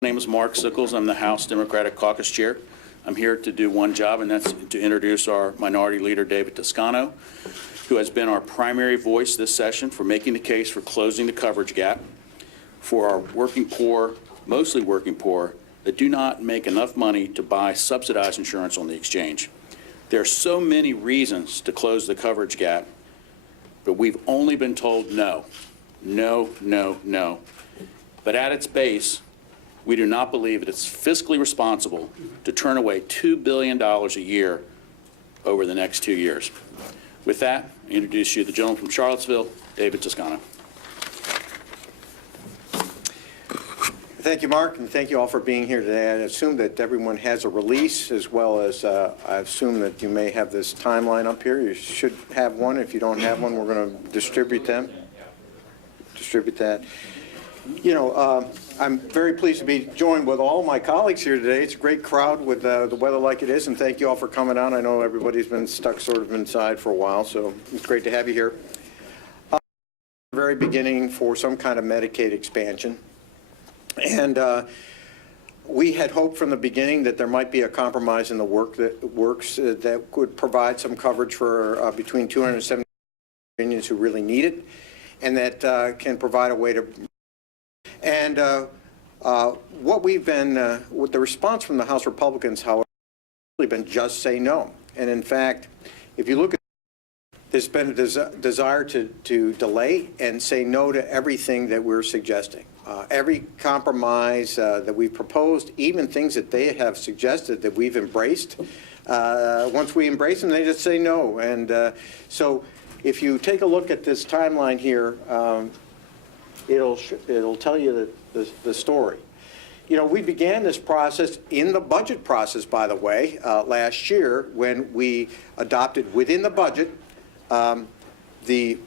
My name is Mark Sickles. I'm the House Democratic Caucus Chair. I'm here to do one job, and that's to introduce our Minority Leader, David Toscano, who has been our primary voice this session for making the case for closing the coverage gap for our working poor, mostly working poor, that do not make enough money to buy subsidized insurance on the exchange. There are so many reasons to close the coverage gap, but we've only been told no, no, no, no. But at its base, we do not believe that it's fiscally responsible to turn away $2 billion a year over the next 2 years. With that, I introduce you to the gentleman from Charlottesville, David Toscano. Thank you, Mark, and thank you all for being here today. I assume that everyone has a release, as well as I assume that you may have this timeline up here. You should have one. If you don't have one, we're going to distribute them. Distribute that. You know, I'm very pleased to be joined with all my colleagues here today. It's a great crowd with the weather like it is, and thank you all for coming out. I know everybody's been stuck sort of inside for a while, so it's great to have you here. Very beginning for some kind of Medicaid expansion. And we had hoped from the beginning that there might be a compromise in the works that would provide some coverage for between 270 Virginians who really need it, and that can provide a way to. And what we've been, with the response from the House Republicans, however, has really been just say no. And in fact, if you look at, there's been a desire to delay and say no to everything that we're suggesting. Every compromise that we've proposed, even things that they have suggested that we've embraced, once we embrace them, they just say no. And so if you take a look at this timeline here, it'll tell you the story. You know, we began this process in the budget process, by the way, last year when we adopted within the budget the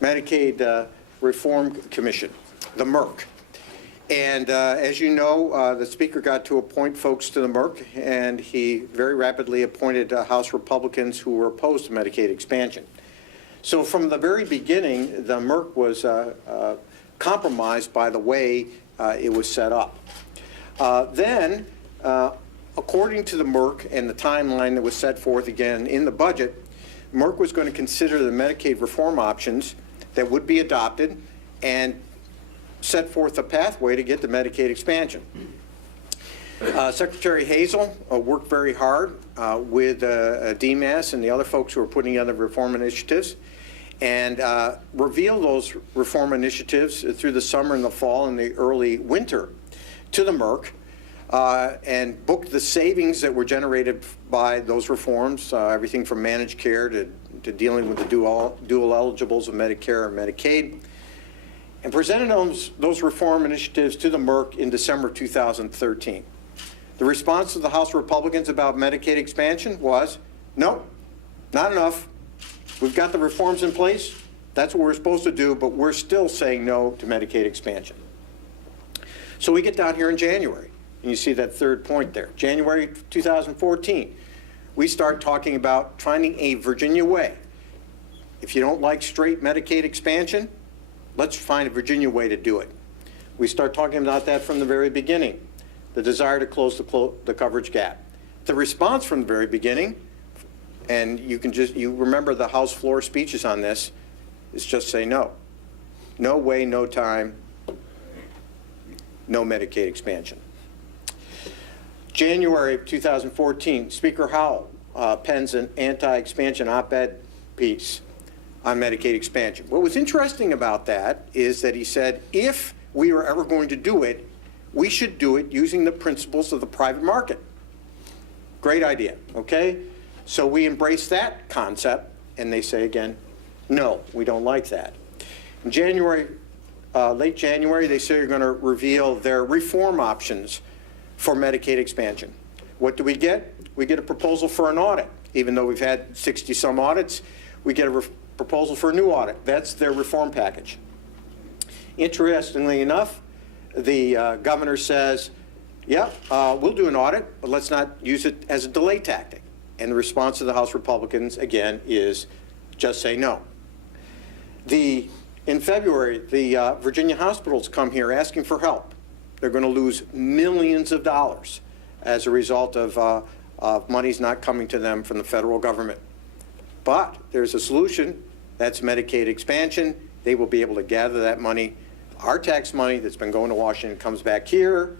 Medicaid Reform Commission, the MERC. And as you know, the Speaker got to appoint folks to the MERC, and he very rapidly appointed House Republicans who were opposed to Medicaid expansion. So from the very beginning, the MERC was compromised by the way it was set up. Then, according to the MERC and the timeline that was set forth again in the budget, MERC was going to consider the Medicaid reform options that would be adopted and set forth a pathway to get the Medicaid expansion. Secretary Hazel worked very hard with DMAS and the other folks who are putting together reform initiatives, and revealed those reform initiatives through the summer and the fall and the early winter to the MERC, and booked the savings that were generated by those reforms, everything from managed care to dealing with the dual eligibles of Medicare and Medicaid, and presented those reform initiatives to the MERC in December 2013. The response to the House Republicans about Medicaid expansion was, no, not enough. We've got the reforms in place. That's what we're supposed to do, but we're still saying no to Medicaid expansion. So we get down here in January, and you see that third point there. January 2014, we start talking about finding a Virginia way. If you don't like straight Medicaid expansion, let's find a Virginia way to do it. We start talking about that from the very beginning, the desire to close the coverage gap. The response from the very beginning, and you remember the House floor speeches on this, is just say no. No way, no time, no Medicaid expansion. January of 2014, Speaker Howell pens an anti-expansion op-ed piece on Medicaid expansion. What was interesting about that is that he said, if we were ever going to do it, we should do it using the principles of the private market. Great idea, okay? So we embrace that concept, and they say again, no, we don't like that. In January, late January, they say they're going to reveal their reform options for Medicaid expansion. What do we get? We get a proposal for an audit. Even though we've had 60-some audits, we get a proposal for a new audit. That's their reform package. Interestingly enough, the governor says, yeah, we'll do an audit, but let's not use it as a delay tactic. And the response of the House Republicans, again, is just say no. In February, the Virginia hospitals come here asking for help. They're going to lose millions of dollars as a result of monies not coming to them from the federal government. But there's a solution. That's Medicaid expansion. They will be able to gather that money. Our tax money that's been going to Washington comes back here.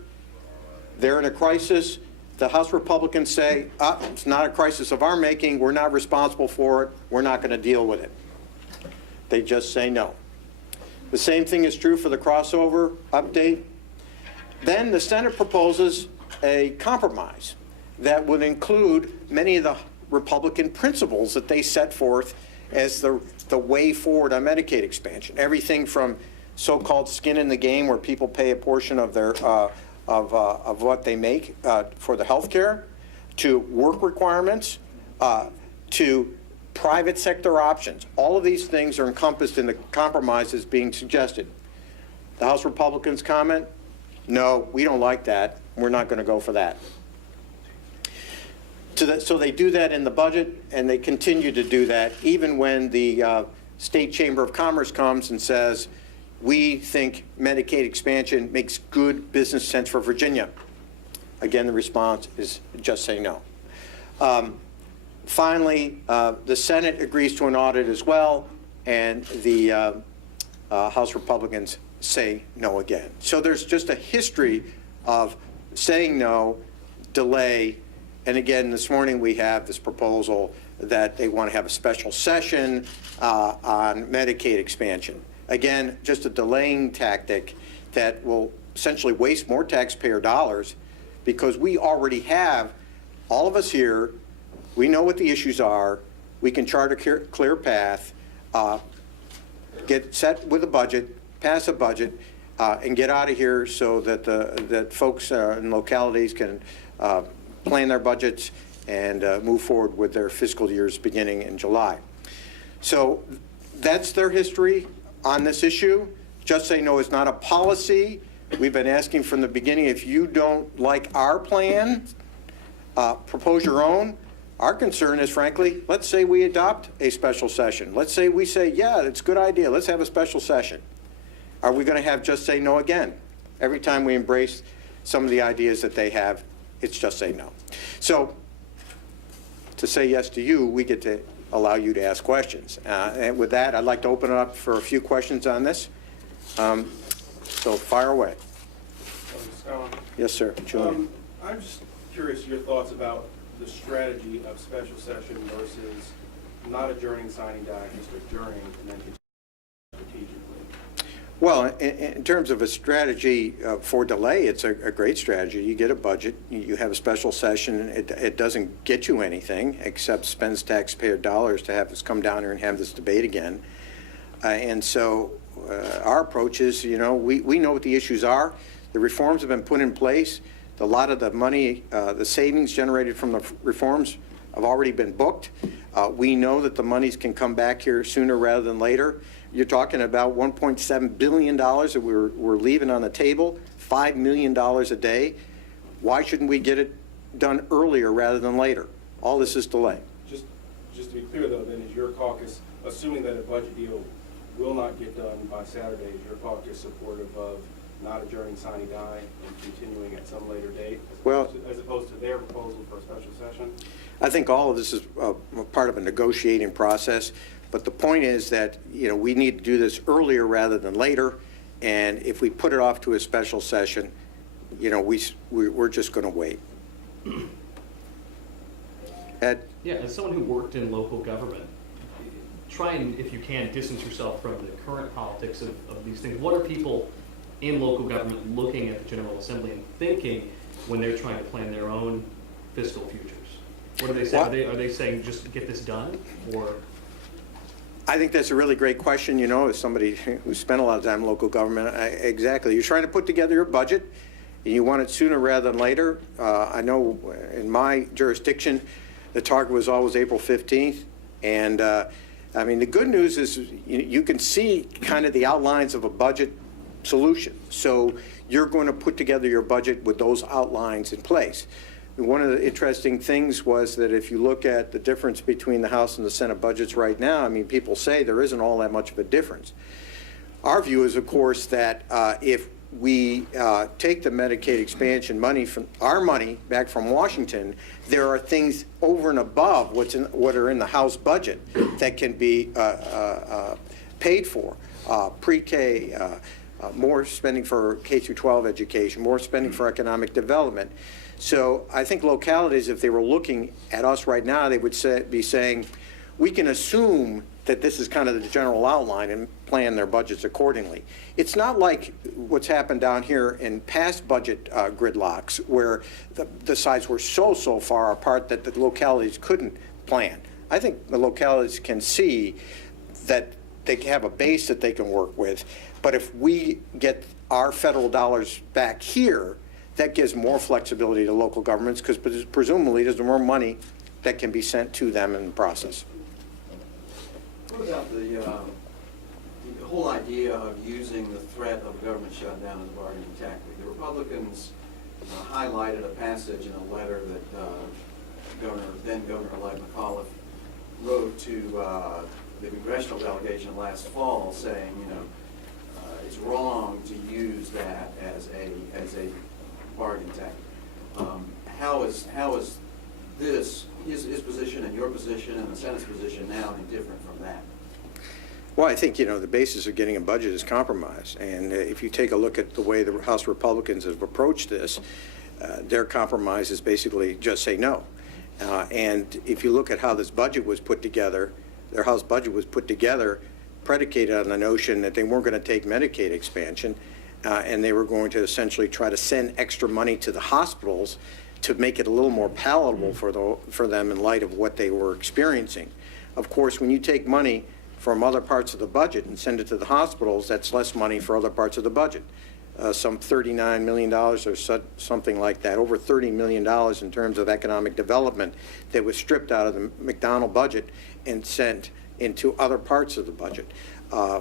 They're in a crisis. The House Republicans say, it's not a crisis of our making. We're not responsible for it. We're not going to deal with it. They just say no. The same thing is true for the crossover update. Then the Senate proposes a compromise that would include many of the Republican principles that they set forth as the way forward on Medicaid expansion. Everything from so-called skin in the game, where people pay a portion of their of what they make for the health care, to work requirements, to private sector options. All of these things are encompassed in the compromises being suggested. The House Republicans comment, no, we don't like that. We're not going to go for that. So they do that in the budget, and they continue to do that even when the State Chamber of Commerce comes and says, we think Medicaid expansion makes good business sense for Virginia. Again, the response is just say no. Finally, the Senate agrees to an audit as well, and the House Republicans say no again. So there's just a history of saying no, delay, and again, this morning we have this proposal that they want to have a special session on Medicaid expansion. Again, just a delaying tactic that will essentially waste more taxpayer dollars, because we already have, all of us here, we know what the issues are, we can chart a clear path, get set with a budget, pass a budget, and get out of here so that that folks in localities can plan their budgets and move forward with their fiscal years beginning in July. So that's their history on this issue. Just say no is not a policy. We've been asking from the beginning, if you don't like our plan, propose your own. Our concern is, frankly, let's say we adopt a special session. Let's say we say, yeah, it's a good idea. Let's have a special session. Are we going to have just say no again? Every time we embrace some of the ideas that they have, it's just say no. So to say yes to you, we get to allow you to ask questions. And with that, I'd like to open it up for a few questions on this. So fire away. Scott, Yes, sir. Julian. I'm just curious your thoughts about the strategy of special session versus not adjourning, signing die, just adjourning and then continuing strategically. Well, in terms of a strategy for delay, it's a great strategy. You get a budget, you have a special session, it doesn't get you anything except spends taxpayer dollars to have us come down here and have this debate again. And so our approach is, we know what the issues are. The reforms have been put in place. A lot of the money, the savings generated from the reforms have already been booked. We know that the monies can come back here sooner rather than later. You're talking about $1.7 billion that we're leaving on the table, $5 million a day. Why shouldn't we get it done earlier rather than later? All this is delay. Just to be clear, though, then is your caucus, assuming that a budget deal will not get done by Saturday, is your caucus supportive of not adjourning, signing die, and continuing at some later date, as opposed to their proposal for a special session? I think all of this is part of a negotiating process. But the point is that, we need to do this earlier rather than later. And if we put it off to a special session, we're just going to wait. Ed? Yeah, as someone who worked in local government, try and, if you can, distance yourself from the current politics of these things. What are people in local government looking at the General Assembly and thinking when they're trying to plan their own fiscal futures? What are they saying? Are they saying just get this done, or? I think that's a really great question, as somebody who spent a lot of time in local government. Exactly. You're trying to put together your budget, and you want it sooner rather than later. I know in my jurisdiction, the target was always April 15th. And, the good news is you can see kind of the outlines of a budget solution. So you're going to put together your budget with those outlines in place. One of the interesting things was that if you look at the difference between the House and the Senate budgets right now, people say there isn't all that much of a difference. Our view is, of course, that if we take the Medicaid expansion money from our money back from Washington, there are things over and above what are in the House budget that can be paid for. Pre-K, more spending for K through 12 education, more spending for economic development. So I think localities, if they were looking at us right now, they would be saying, we can assume that this is kind of the general outline and plan their budgets accordingly. It's not like what's happened down here in past budget gridlocks where the sides were so far apart that the localities couldn't plan. I think the localities can see that they have a base that they can work with, but if we get our federal dollars back here, that gives more flexibility to local governments because presumably there's more money that can be sent to them in the process. What about the whole idea of using the threat of a government shutdown as a bargaining tactic? The Republicans highlighted a passage in a letter that then Governor-elect McAuliffe wrote to the congressional delegation last fall, saying, it's wrong to use that as a bargaining tactic. How is this, his position and your position and the Senate's position now any different from that? Well, I think, the basis of getting a budget is compromise. And if you take a look at the way the House Republicans have approached this, their compromise is basically just say no. And if you look at how this budget was put together, their House budget was put together predicated on the notion that they weren't going to take Medicaid expansion, and they were going to essentially try to send extra money to the hospitals to make it a little more palatable for them in light of what they were experiencing. Of course, when you take money from other parts of the budget and send it to the hospitals, that's less money for other parts of the budget. Some $39 million or something like that, over $30 million in terms of economic development that was stripped out of the McDonnell budget and sent into other parts of the budget.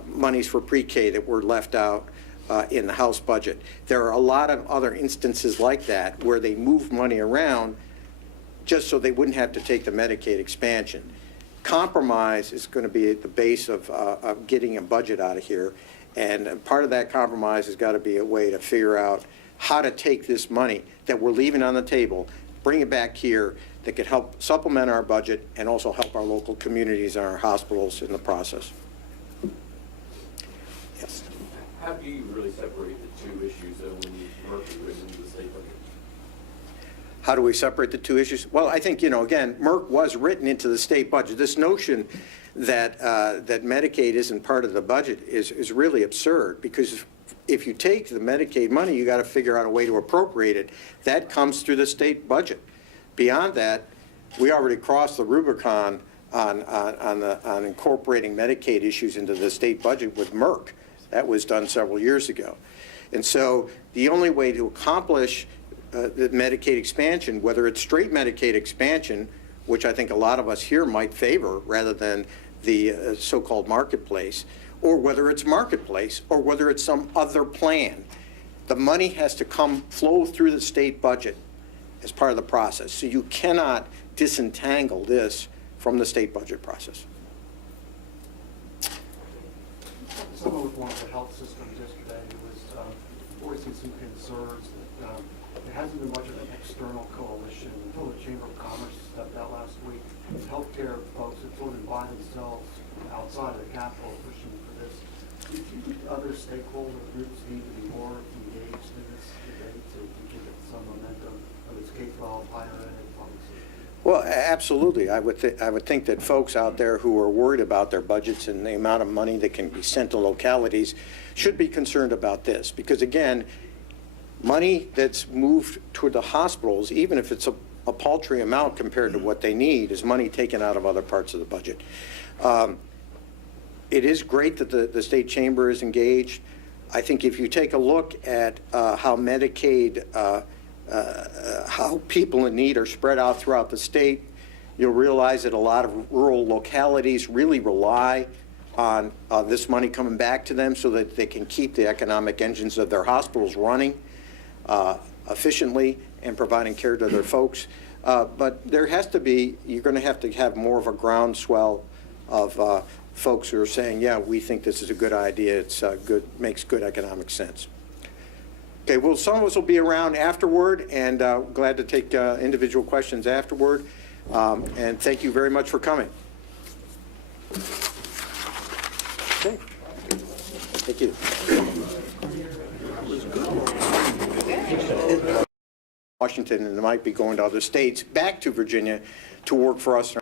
Monies for pre-K that were left out in the House budget. There are a lot of other instances like that where they move money around just so they wouldn't have to take the Medicaid expansion. Compromise is going to be at the base of getting a budget out of here, and part of that compromise has got to be a way to figure out how to take this money that we're leaving on the table, bring it back here that could help supplement our budget and also help our local communities and our hospitals in the process. Yes. How do you really separate the two issues though when you merge it into the state budget? How do we separate the two issues? Well, I think, again, Merck was written into the state budget. This notion that that Medicaid isn't part of the budget is really absurd, because if you take the Medicaid money, you got to figure out a way to appropriate it. That comes through the state budget. Beyond that, we already crossed the Rubicon on incorporating Medicaid issues into the state budget with Merck. That was done several years ago. And so the only way to accomplish the Medicaid expansion, whether it's straight Medicaid expansion, which I think a lot of us here might favor rather than the so-called marketplace, or whether it's marketplace, or whether it's some other plan. The money has to flow through the state budget as part of the process. So you cannot disentangle this from the state budget process. Someone with one of the health systems yesterday was voicing some concerns that there hasn't been much of an external coalition until the Chamber of Commerce stepped out last week. Healthcare folks have sort of by themselves outside of the Capitol pushing for this. Do you think other stakeholder groups need to be more engaged in this debate so we can give it some momentum, whether it's K-12, higher ed, and public safety? Well, absolutely. I would think that folks out there who are worried about their budgets and the amount of money that can be sent to localities should be concerned about this, because again, money that's moved toward the hospitals, even if it's a paltry amount compared to what they need, is money taken out of other parts of the budget. It is great that the state chamber is engaged. I think if you take a look at how Medicaid, how people in need are spread out throughout the state, you'll realize that a lot of rural localities really rely on this money coming back to them so that they can keep the economic engines of their hospitals running efficiently and providing care to their folks. But there has to be, you're going to have more of a groundswell of folks who are saying, yeah, we think this is a good idea, it's good, makes good economic sense. Okay, well, some of us will be around afterward, and glad to take individual questions afterward. And thank you very much for coming. Okay. Thank you. Washington, and might be going to other states, back to Virginia to work for us.